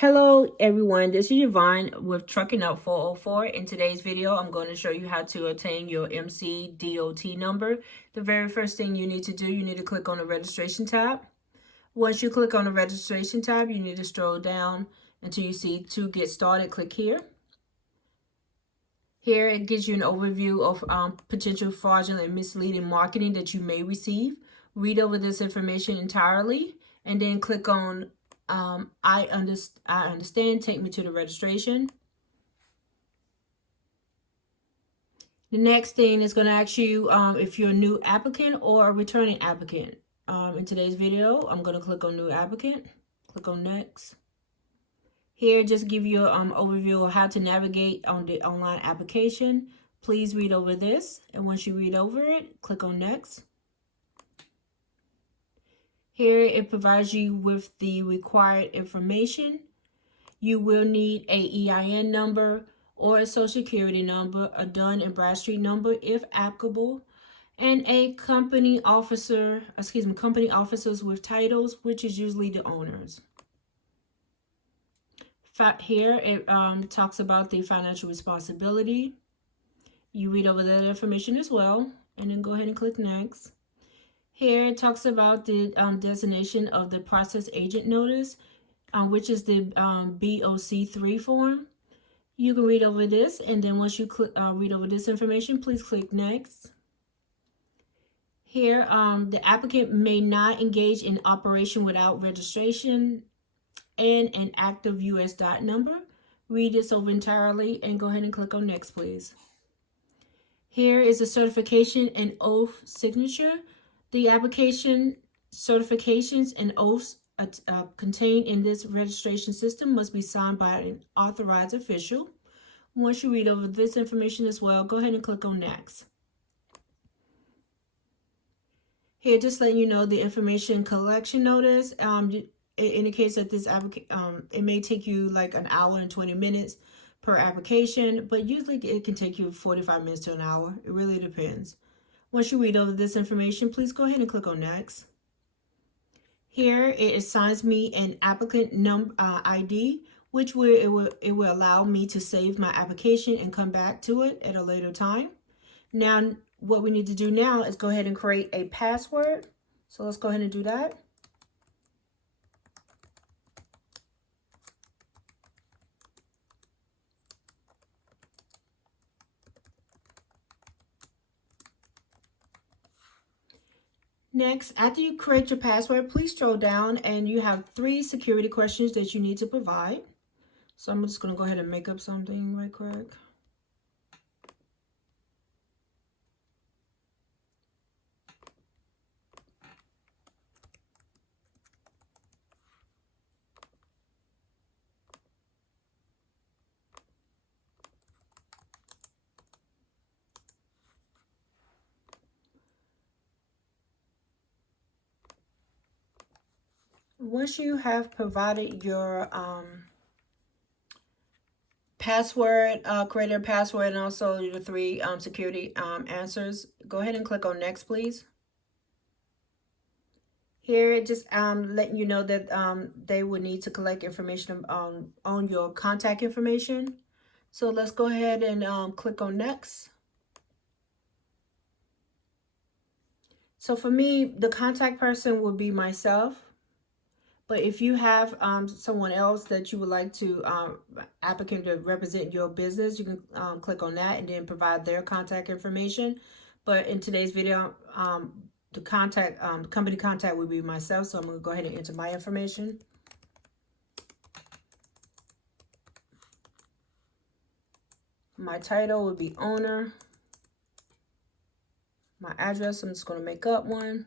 Hello everyone, this is Yvonne with Trucking Up 404. In today's video, I'm going to show you how to obtain your MC DOT number. The very first thing you need to do, you need to click on the registration tab. Once you click on the registration tab, you need to scroll down until you see to get started. Click here. Here it gives you an overview of potential fraudulent and misleading marketing that you may receive. Read over this information entirely and then click on I understand, take me to the registration. The next thing is going to ask you if you're a new applicant or a returning applicant. In today's video, I'm going to click on new applicant, click on next. Here, just give you an overview of how to navigate on the online application. Please read over this, and once you read over it, click on next. Here it provides you with the required information. You will need a EIN number or a social security number, a Dun and Bradstreet number if applicable, and a company officers with titles, which is usually the owners. Here it talks about the financial responsibility. You read over that information as well, and then go ahead and click next. Here it talks about the designation of the process agent notice, which is the BOC3 form. You can read over this, and then once you read over this information, please click next. Here, the applicant may not engage in operation without registration and an active US DOT number. Read this over entirely and go ahead and click on next, please. Here is a certification and oath signature. The application certifications and oaths contained in this registration system must be signed by an authorized official. Once you read over this information as well, go ahead and click on next. Here, just letting you know the information collection notice. It indicates that this it may take you like an hour and 20 minutes per application, but usually it can take you 45 minutes to an hour. It really depends. Once you read over this information, please go ahead and click on next. Here it assigns me an applicant ID, which it will allow me to save my application and come back to it at a later time. Now, what we need to do now is go ahead and create a password. So let's go ahead and do that. Next, after you create your password, please scroll down and you have 3 security questions that you need to provide. So I'm just going to go ahead and make up something right quick. Once you have provided your password, created a password, and also your 3 security answers, go ahead and click on next, please. Here it just letting you know that they will need to collect information on your contact information. So let's go ahead and click on next. So for me, the contact person will be myself. But if you have someone else that you would like to applicant to represent your business, you can click on that and then provide their contact information. But in today's video, the company contact will be myself. So I'm going to go ahead and enter my information. My title would be owner. My address, I'm just going to make up one.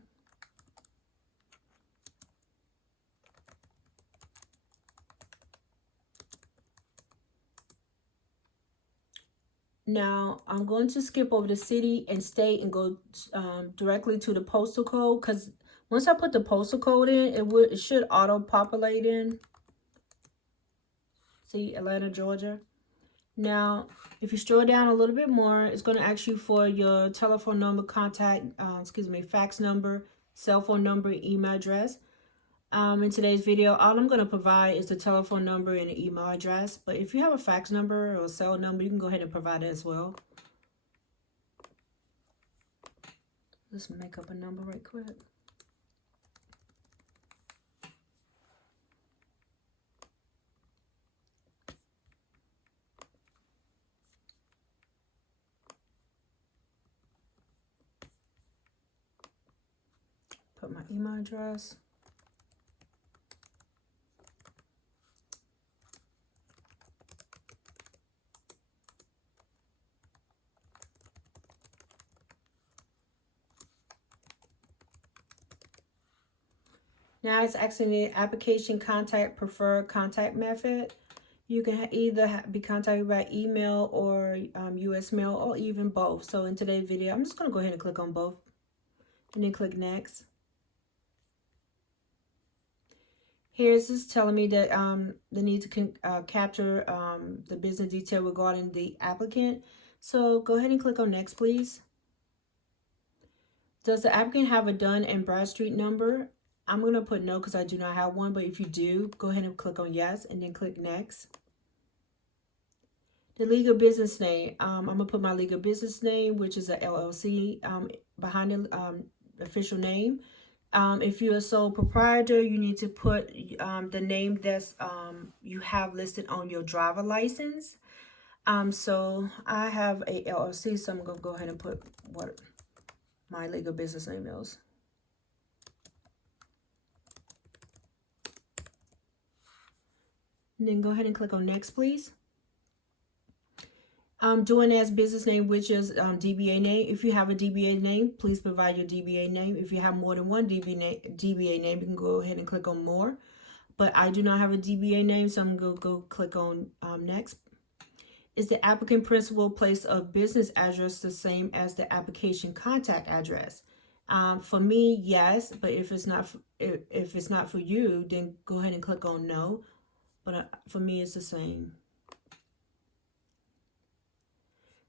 Now, I'm going to skip over the city and state and go directly to the postal code, because once I put the postal code in, it should auto-populate in. See, Atlanta, Georgia. Now, if you scroll down a little bit more, it's going to ask you for your telephone number, fax number, cell phone number, email address. In today's video, all I'm going to provide is the telephone number and the email address. But if you have a fax number or a cell number, you can go ahead and provide it as well. Let's make up a number right quick. Put my email address. Now it's asking the application contact preferred contact method. You can either be contacted by email or US mail, or even both. So in today's video, I'm just going to go ahead and click on both and then click next. Here's just telling me that the need to capture the business detail regarding the applicant. So go ahead and click on next, please. Does the applicant have a Dun and Bradstreet number? I'm going to put no because I do not have one, but if you do, go ahead and click on yes and then click next. The legal business name, I'm going to put my legal business name, which is a LLC, behind the official name. If you're a sole proprietor, you need to put the name that's you have listed on your driver license. So I have a LLC, so I'm going to go ahead and put what my legal business name is. And then go ahead and click on next, please. Doing as business name, which is DBA name. If you have a DBA name, please provide your DBA name. If you have more than one DBA name, you can go ahead and click on more. But I do not have a DBA name, so I'm going to go click on next. Is the applicant principal place of business address the same as the application contact address? For me, yes. But if it's not for you, then go ahead and click on no. But for me, it's the same.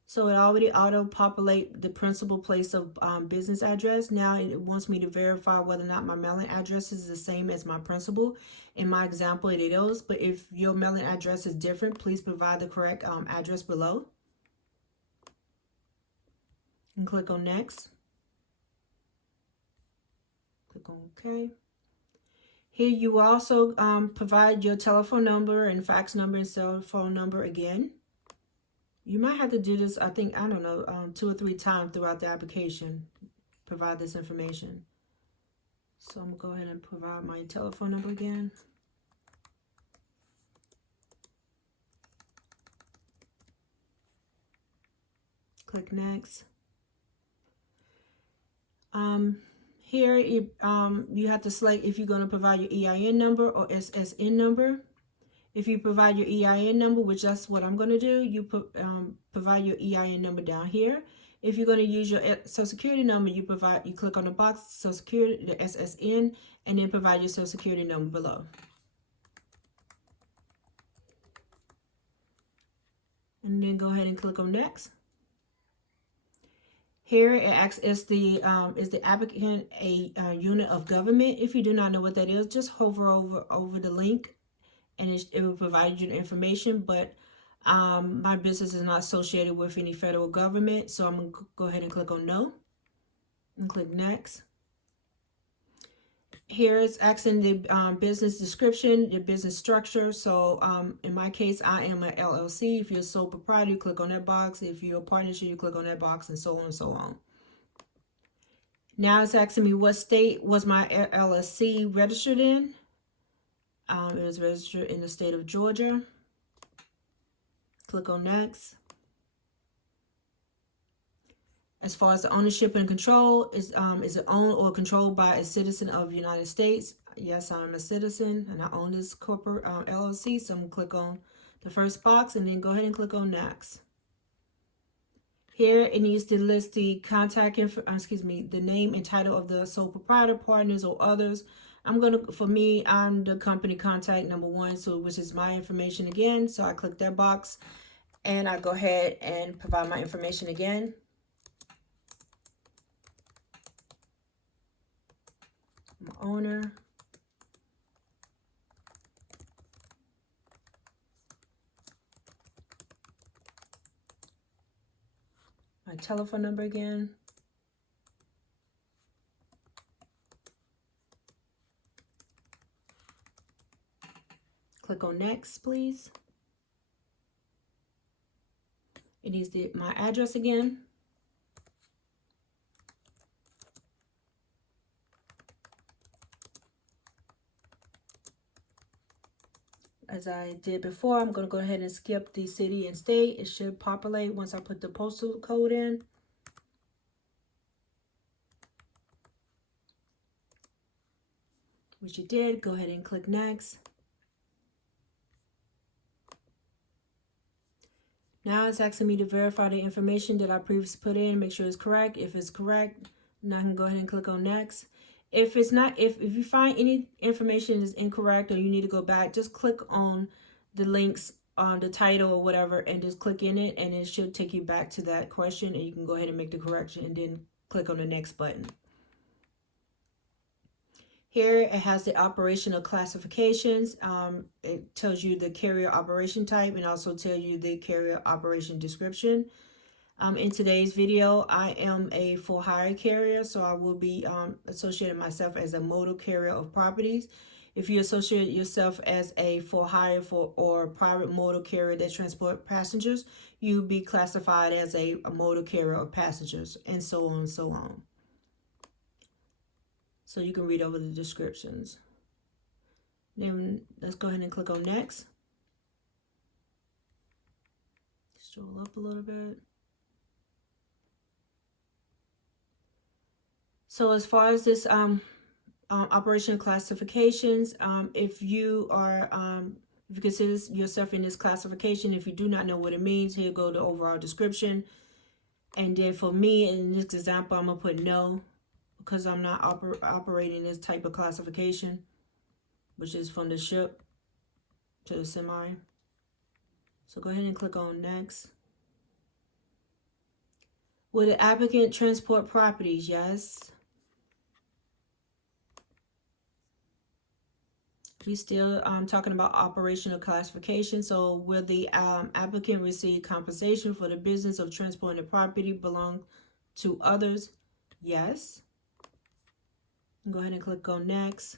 So it already auto-populate the principal place of business address. Now it wants me to verify whether or not my mailing address is the same as my principal. In my example, it is. But if your mailing address is different, please provide the correct address below. And click on next. Click on OK. Here you also provide your telephone number and fax number and cell phone number again. You might have to do this, I don't know, 2 or 3 times throughout the application. Provide this information. So I'm going to go ahead and provide my telephone number again. Click next. Here you have to select if you're going to provide your EIN number or SSN number. If you provide your EIN number, which that's what I'm going to do, you provide your EIN number down here. If you're going to use your Social Security number, you click on the box, Social Security, the SSN, and then provide your Social Security number below. And then go ahead and click on next. Here it asks, is the applicant a unit of government? If you do not know what that is, just hover over the link and it will provide you the information. But my business is not associated with any federal government, so I'm going to go ahead and click on no and click next. Here it's asking the business description, the business structure. So in my case, I am an LLC. If you're a sole proprietor, you click on that box. If you're a partnership, you click on that box, and so on and so on. Now it's asking me what state was my LLC registered in. It was registered in the state of Georgia. Click on next. As far as the ownership and control, is it owned or controlled by a citizen of the United States? Yes, I'm a citizen and I own this corporate LLC. So I'm going to click on the first box and then go ahead and click on next. Here it needs to list the the name and title of the sole proprietor, partners, or others. For me, I'm the company contact number 1, so which is my information again. So I click that box and I go ahead and provide my information again. I'm owner. my telephone number again. Click on next, please. It needs my address again. As I did before, I'm going to go ahead and skip the city and state. It should populate once I put the postal code in. Which you did. Go ahead and click next. Now it's asking me to verify the information that I previously put in, make sure it's correct. If it's correct, now I can go ahead and click on next. If it's not, if you find any information is incorrect or you need to go back, just click on the links on the title or whatever and just click in it, and it should take you back to that question, and you can go ahead and make the correction and then click on the next button. Here it has the operational classifications. It tells you the carrier operation type and also tell you the carrier operation description. In today's video, I am a for hire carrier, so I will be associating myself as a motor carrier of properties. If you associate yourself as a for hire or private motor carrier that transport passengers, you'll be classified as a motor carrier of passengers, and so on and so on. So you can read over the descriptions. Then let's go ahead and click on next. Scroll up a little bit. So as far as this operation classifications, if you consider yourself in this classification, if you do not know what it means, here go the overall description. And then for me, in this example, I'm gonna put no, because I'm not operating this type of classification, which is from the ship to the semi. So go ahead and click on next. Will the applicant transport properties? Yes. We still talking about operational classification. So will the applicant receive compensation for the business of transporting the property belong to others? Yes. Go ahead and click on next.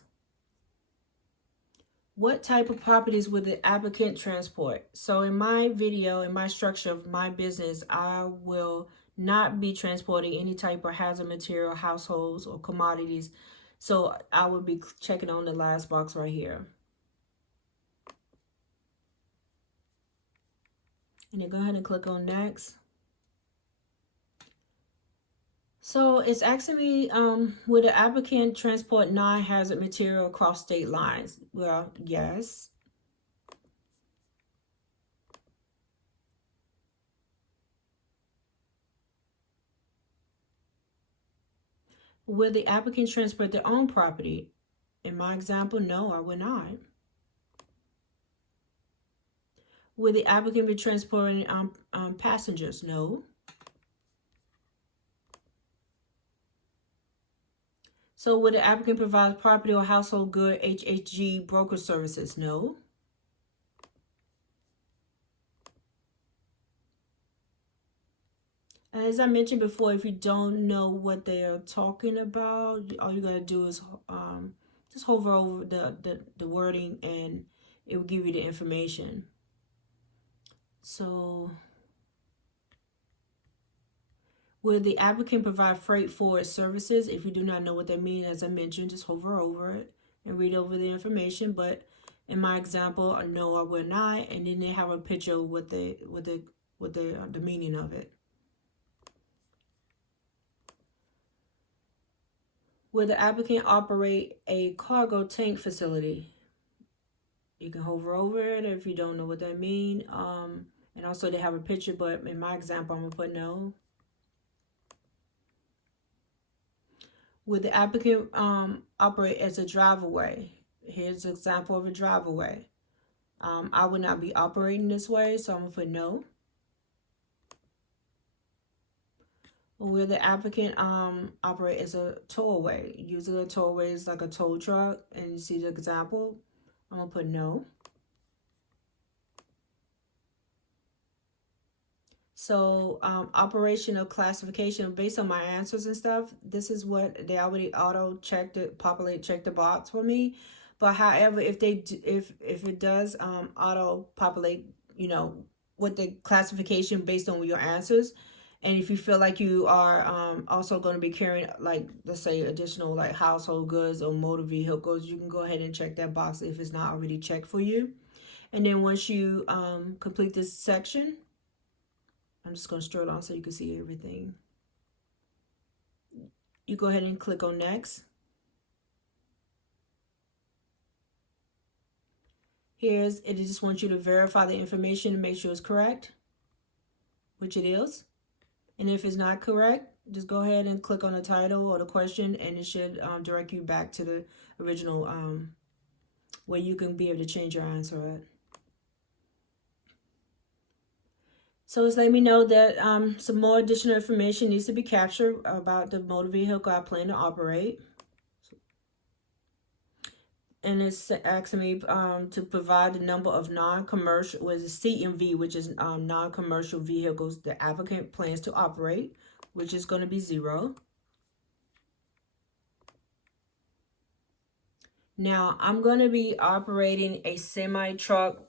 What type of properties will the applicant transport? So in my video, in my structure of my business, I will not be transporting any type of hazard material, households, or commodities. So I will be checking on the last box right here. And then go ahead and click on next. So it's asking me, will the applicant transport non-hazard material across state lines? Well, yes. Will the applicant transport their own property? In my example, no, I will not. Will the applicant be transporting passengers? No. So will the applicant provide property or household good HHG broker services? No. As I mentioned before, if you don't know what they are talking about, all you gotta do is just hover over the wording and it will give you the information. So, will the applicant provide freight forward services? If you do not know what that means, as I mentioned, just hover over it and read over the information. But in my example, no, I will not. And then they have a picture of what the meaning of it. Will the applicant operate a cargo tank facility? You can hover over it if you don't know what that means. And also they have a picture, but in my example, I'm gonna put no. Will the applicant operate as a driveway? Here's an example of a driveway. I would not be operating this way, so I'm gonna put no. Will the applicant operate as a towaway? Usually a towaway is like a tow truck, and you see the example. I'm gonna put no. So operational classification based on my answers and stuff, this is what they already auto checked it, check the box for me. But however, if they do, if it does auto populate, you know, what the classification based on your answers, and if you feel like you are also going to be carrying, like, let's say additional like household goods or motor vehicles, you can go ahead and check that box if it's not already checked for you. And then once you complete this section, I'm just going to scroll on so you can see everything. You go ahead and click on next. It just wants you to verify the information and make sure it's correct, which it is. And if it's not correct, just go ahead and click on the title or the question, and it should direct you back to the original where you can be able to change your answer at. So it's letting me know that some more additional information needs to be captured about the motor vehicle I plan to operate. And it's asking me to provide the number of non-commercial, was CMV, which is non-commercial vehicles the applicant plans to operate, which is going to be 0. Now, I'm going to be operating a semi-truck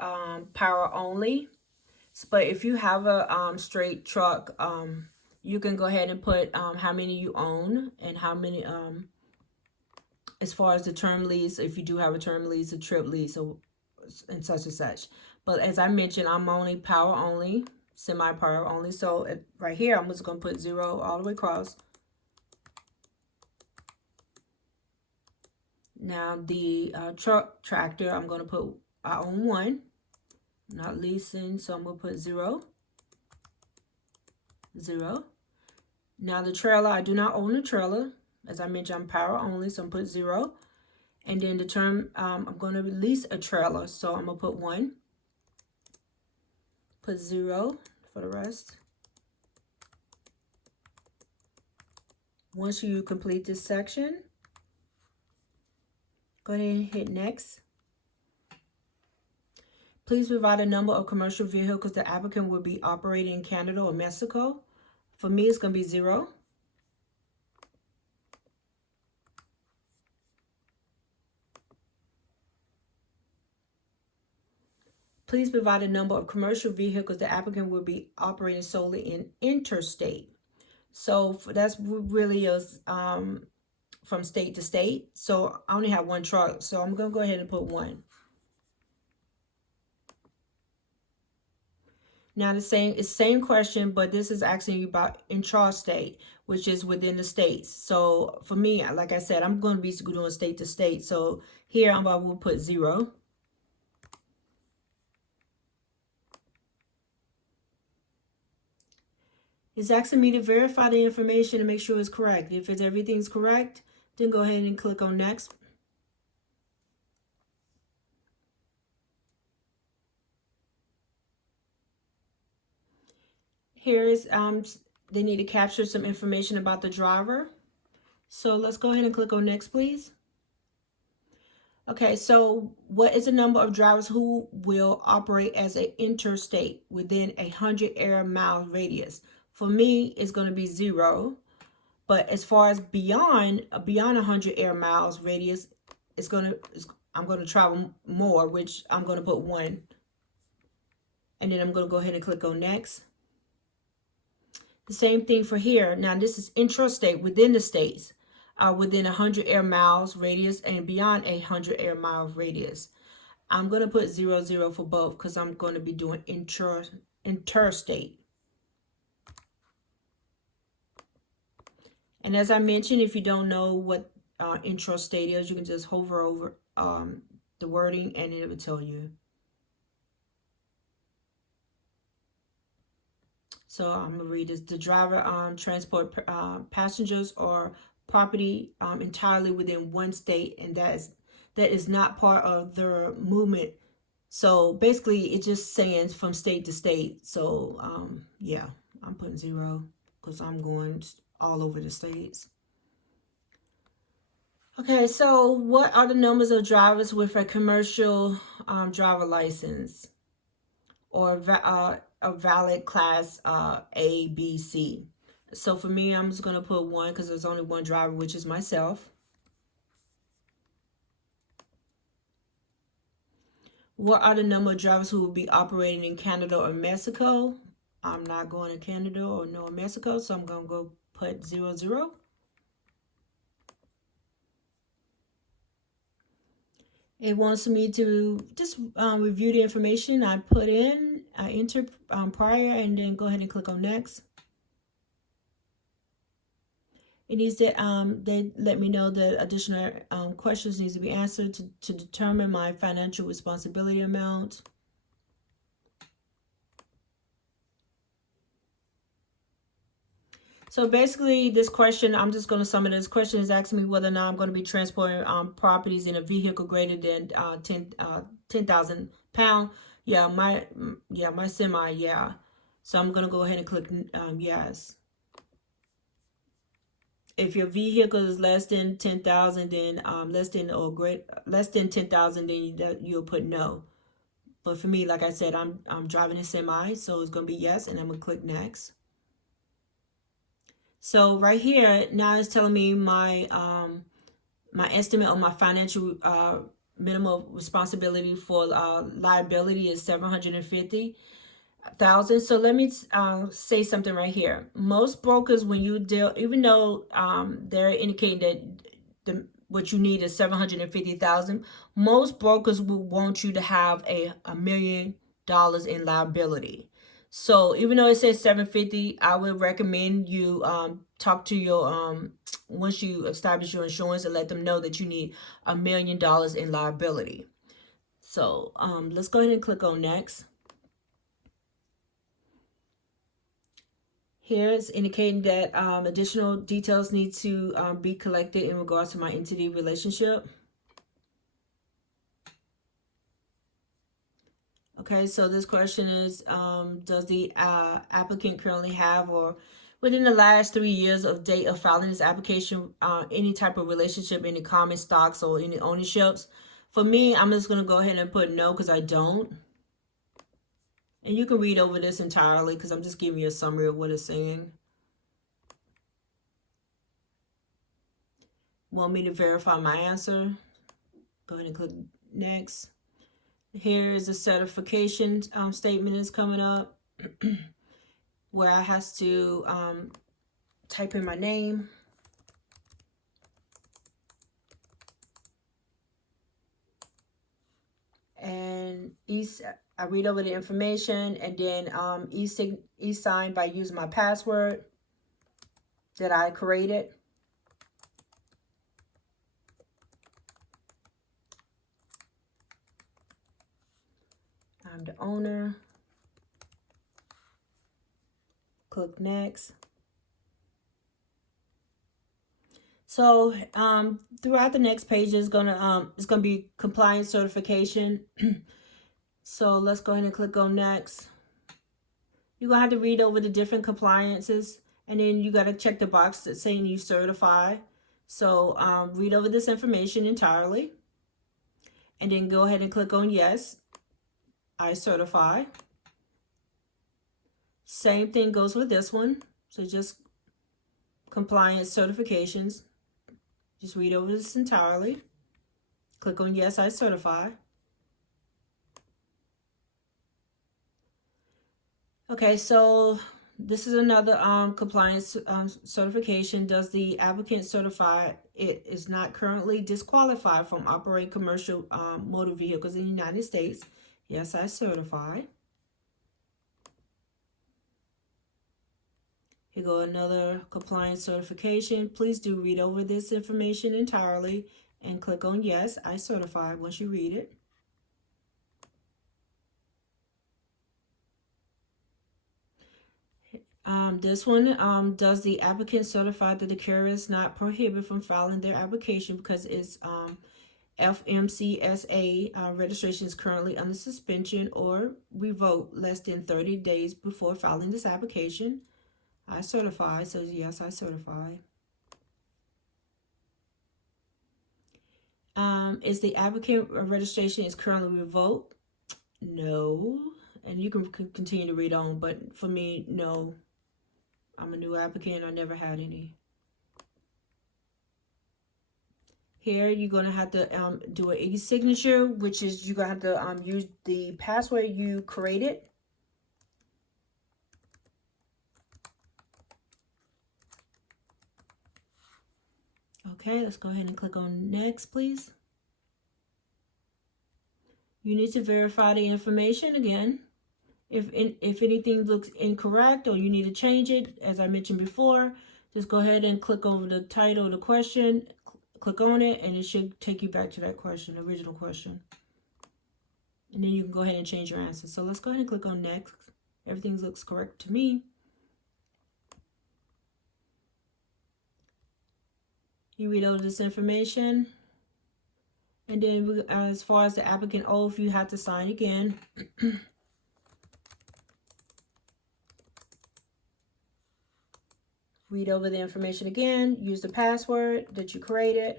power only. But if you have a straight truck, you can go ahead and put how many you own and how many, as far as the term lease, if you do have a term lease, a trip lease, or and such and such. But as I mentioned, I'm only power only, semi-power only. So right here, I'm just going to put 0 all the way across. Now the truck tractor, I'm going to put, I own 1. Not leasing, so I'm going to put 0. 0. Now the trailer, I do not own a trailer. As I mentioned, I'm power only, so I'm going to put 0. And then the term, I'm going to lease a trailer, so I'm going to put 1. Put 0 for the rest. Once you complete this section, go ahead and hit next. Please provide a number of commercial vehicles the applicant will be operating in Canada or Mexico. For me, it's going to be 0. Please provide a number of commercial vehicles the applicant will be operating solely in interstate. So that's really is from state to state. So I only have 1 truck, so I'm going to go ahead and put 1. Now it's the same question, but this is asking you about intrastate, which is within the states. So for me, like I said, I'm going to be doing state to state. So here I will put 0. It's asking me to verify the information and make sure it's correct. If everything's correct, then go ahead and click on next. Here is they need to capture some information about the driver. So let's go ahead and click on next, please. Okay, so what is the number of drivers who will operate as an interstate within 100 air mile radius? For me, it's going to be 0. But as far as beyond 100 air miles radius, I'm going to travel more, which I'm going to put 1. And then I'm going to go ahead and click on next. The same thing for here. Now this is intrastate within the states, within 100 air miles radius and beyond 100 air mile radius. I'm going to put 0, 0 for both because I'm going to be doing interstate. And as I mentioned, if you don't know what intrastate is, you can just hover over the wording and it will tell you. So I'm going to read this. The driver transport passengers or property entirely within 1 state, and that is not part of their movement. So basically, it's just saying from state to state. So yeah, I'm putting 0 because I'm going all over the states. Okay, so what are the numbers of drivers with a commercial driver license? or a valid class A, B, C. So for me, I'm just going to put 1 because there's only one driver, which is myself. What are the number of drivers who will be operating in Canada or Mexico? I'm not going to Canada or no Mexico, so I'm going to go put 0, 0. It wants me to just review the information I put in, I enter prior, and then go ahead and click on next. It needs to, they let me know that additional questions needs to be answered to determine my financial responsibility amount. So basically, this question, I'm just going to sum it. This question is asking me whether or not I'm going to be transporting properties in a vehicle greater than 10,000 pounds. Yeah, my semi, yeah. So I'm going to go ahead and click yes. If your vehicle is less than 10,000, then less than 10,000, then you'll put no. But for me, like I said, I'm driving a semi, so it's going to be yes, and I'm going to click next. So right here, now it's telling me my my estimate on my financial minimum responsibility for liability is $750,000. So let me say something right here. Most brokers, when you deal, even though they're indicating that what you need is $750,000, most brokers will want you to have $1 million in liability. So even though it says 750, I would recommend you talk to your once you establish your insurance and let them know that you need $1 million in liability. So let's go ahead and click on next. Here it's indicating that additional details need to be collected in regards to my entity relationship. Okay, so this question is, does the applicant currently have, or within the last 3 years of date of filing this application, any type of relationship, any common stocks or any ownerships? For me, I'm just going to go ahead and put no because I don't. And you can read over this entirely because I'm just giving you a summary of what it's saying. Want me to verify my answer? Go ahead and click next. Here is a certification statement is coming up where I has to type in my name. And I read over the information, and then e-sign by using my password that I created. I'm the owner. Click next. So throughout the next page is gonna be compliance certification. So let's go ahead and click on next. You're gonna have to read over the different compliances, and then you gotta check the box that's saying you certify. So read over this information entirely, and then go ahead and click on yes, I certify. Same thing goes with this one. So just compliance certifications. Just read over this entirely. Click on yes, I certify. Okay, so this is another compliance certification. Does the applicant certify it is not currently disqualified from operating commercial motor vehicles in the United States? Yes, I certify. Here go another compliance certification. Please do read over this information entirely and click on yes, I certify once you read it. This one, does the applicant certify that the carrier is not prohibited from filing their application because its FMCSA registration is currently under suspension or revoked less than 30 days before filing this application? I certify, so yes, I certify. Is the applicant registration is currently revoked? No. And you can continue to read on, but for me, no. I'm a new applicant. I never had any. Here, you're going to have to do an e-signature, which is you're going to have to use the password you created. Okay, let's go ahead and click on next, please. You need to verify the information again. If anything looks incorrect or you need to change it, as I mentioned before, just go ahead and click over the title of the question, click on it, and it should take you back to that question, the original question. And then you can go ahead and change your answer. So let's go ahead and click on next. Everything looks correct to me. You read over this information. And then as far as the applicant oath, you have to sign again. Read over the information again. Use the password that you created.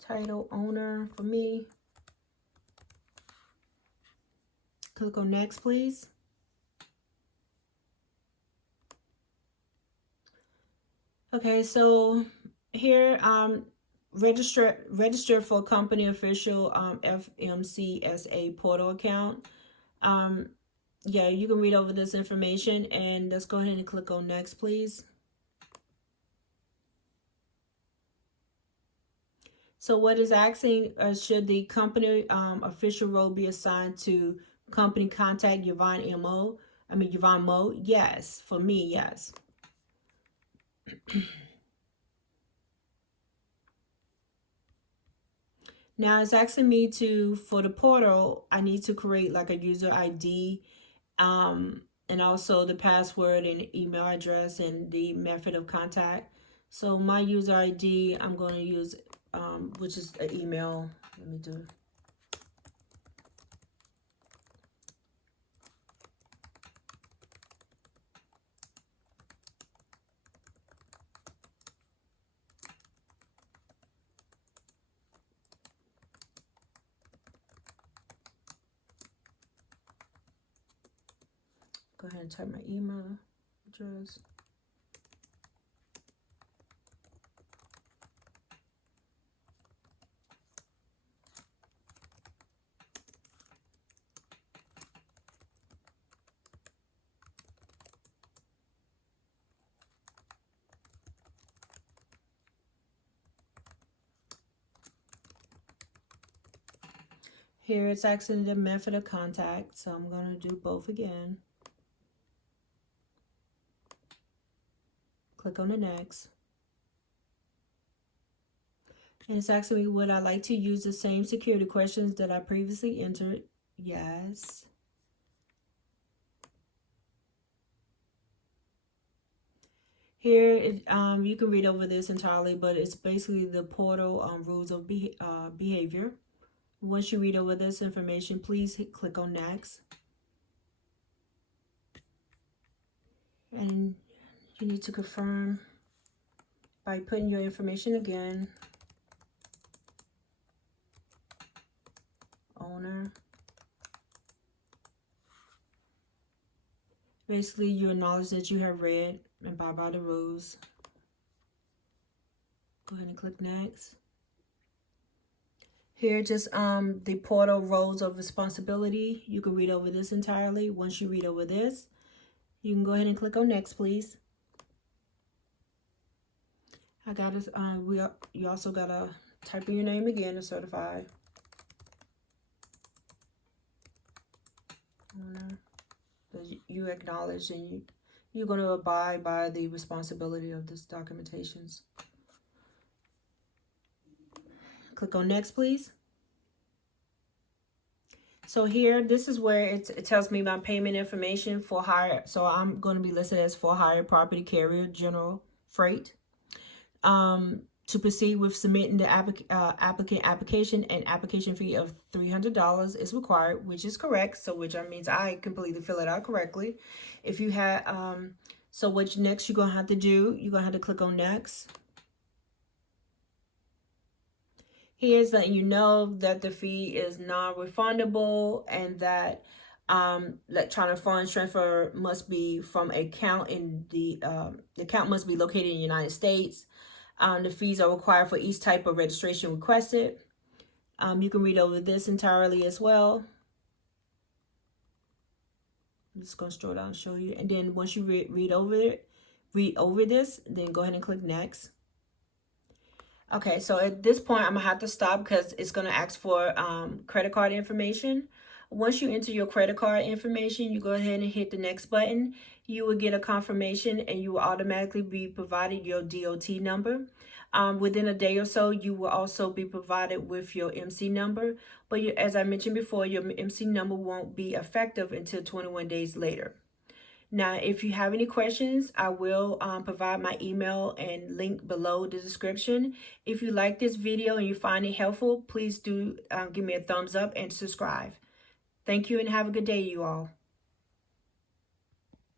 Title owner for me. Click on next, please. Okay, so here, register for company official FMCSA portal account. Yeah, you can read over this information, and let's go ahead and click on next, please. So what is asking, should the company official role be assigned to company contact Yvonne Mo? Yes, for me, yes. Now it's asking me to, for the portal, I need to create like a user ID, and also the password and email address and the method of contact. So my user ID, I'm going to use, which is an email. Let me do. Go ahead and type my email address. Here it's asking the method of contact, so I'm going to do both again. Click on the next. And it's asking me, would I like to use the same security questions that I previously entered? Yes. Here, you can read over this entirely, but it's basically the portal rules of behavior. Once you read over this information, please click on next. And you need to confirm by putting your information again. Owner. Basically, you acknowledge that you have read and abide by the rules. Go ahead and click next. Here, just the portal roles of responsibility. You can read over this entirely. Once you read over this, you can go ahead and click on next, please. I got to, you also got to type in your name again to certify. You acknowledge and you're going to abide by the responsibility of this documentations. Click on next, please. So here, this is where it tells me my payment information for hire. So I'm going to be listed as for hire property carrier general freight. To proceed with submitting the applicant application, an application fee of $300 is required, which is correct. So which means I completely fill it out correctly. If you had So what next you're going to have to do, you're going to have to click on next. Here's letting you know that the fee is non-refundable and that electronic funds transfer must be from account in the account must be located in the United States. The fees are required for each type of registration requested. You can read over this entirely as well. I'm just going to scroll down and show you. And then once you read over this, then go ahead and click next. Okay, so at this point, I'm going to have to stop because it's going to ask for credit card information. Once you enter your credit card information, you go ahead and hit the next button. You will get a confirmation and you will automatically be provided your DOT number. Within a day or so, you will also be provided with your MC number. But as I mentioned before, your MC number won't be effective until 21 days later. Now, if you have any questions, I will provide my email and link below the description. If you like this video and you find it helpful, please do give me a thumbs up and subscribe. Thank you and have a good day, you all.